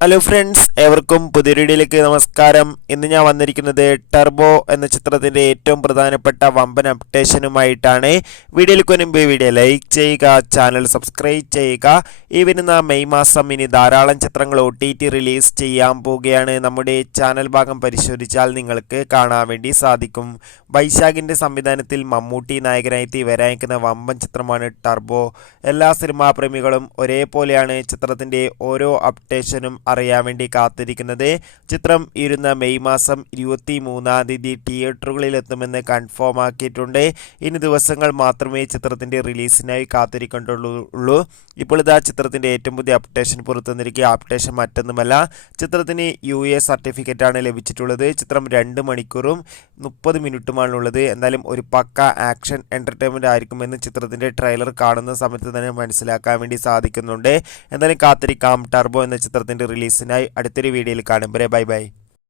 Hello friends, ഏവർക്കും പുതിയൊരു വീഡിയോയിലേക്ക് നമസ്കാരം. ഇന്ന് ഞാൻ വന്നിരിക്കുന്നത് ടർബോ എന്ന ചിത്രത്തിൻ്റെ ഏറ്റവും പ്രധാനപ്പെട്ട വമ്പൻ അപ്ഡേഷനുമായിട്ടാണ്. വീഡിയോയിലേക്ക് മുൻപ് വീഡിയോ ലൈക്ക് ചെയ്യുക, ചാനൽ സബ്സ്ക്രൈബ് ചെയ്യുക. ഈ വരുന്ന മെയ് മാസം ഇനി ധാരാളം ചിത്രങ്ങൾ OTT റിലീസ് ചെയ്യാൻ പോവുകയാണ്. നമ്മുടെ ചാനൽ ഭാഗം പരിശോധിച്ചാൽ നിങ്ങൾക്ക് കാണാൻ വേണ്ടി സാധിക്കും. വൈശാഖിൻ്റെ സംവിധാനത്തിൽ മമ്മൂട്ടി നായകനായി വരാനിരിക്കുന്ന വമ്പൻ ചിത്രമാണ് ടർബോ. എല്ലാ സിനിമാ പ്രേമികളും ഒരേപോലെയാണ് ചിത്രത്തിൻ്റെ ഓരോ അപ്ഡേഷനും അറിയാൻ വേണ്ടി കാത്തിരിക്കുന്നത്. ചിത്രം ഇരുന്ന മെയ് മാസം 23-ാം തീയതി തിയേറ്ററുകളിൽ എത്തുമെന്ന് കൺഫേം ആക്കിയിട്ടുണ്ട്. ഇനി ദിവസങ്ങൾ മാത്രമേ ചിത്രത്തിൻ്റെ റിലീസിനായി കാത്തിരിക്കേണ്ടുള്ളൂ. ഇപ്പോൾ ഇതാ ചിത്രത്തിൻ്റെ ഏറ്റവും പുതിയ അപ്ഡേഷൻ പുറത്തു വന്നിരിക്കുക. അപ്ഡേഷൻ മറ്റൊന്നുമല്ല, ചിത്രത്തിന് UA സർട്ടിഫിക്കറ്റാണ് ലഭിച്ചിട്ടുള്ളത്. ചിത്രം 2 മണിക്കൂറും 30 മിനിറ്റുമാണുള്ളത്. എന്തായാലും ഒരു പക്ക ആക്ഷൻ എൻ്റർടൈൻമെൻറ്റ് ആയിരിക്കുമെന്ന് ചിത്രത്തിൻ്റെ ട്രെയിലർ കാണുന്ന സമയത്ത് തന്നെ മനസ്സിലാക്കാൻ വേണ്ടി സാധിക്കുന്നുണ്ട്. എന്തായാലും കാത്തിരിക്കാം ടർബോ എന്ന ചിത്രത്തിൻ്റെ റിലീസിനായി. അടുത്തൊരു വീഡിയോയിൽ കാണും വരെ ബൈ ബൈ.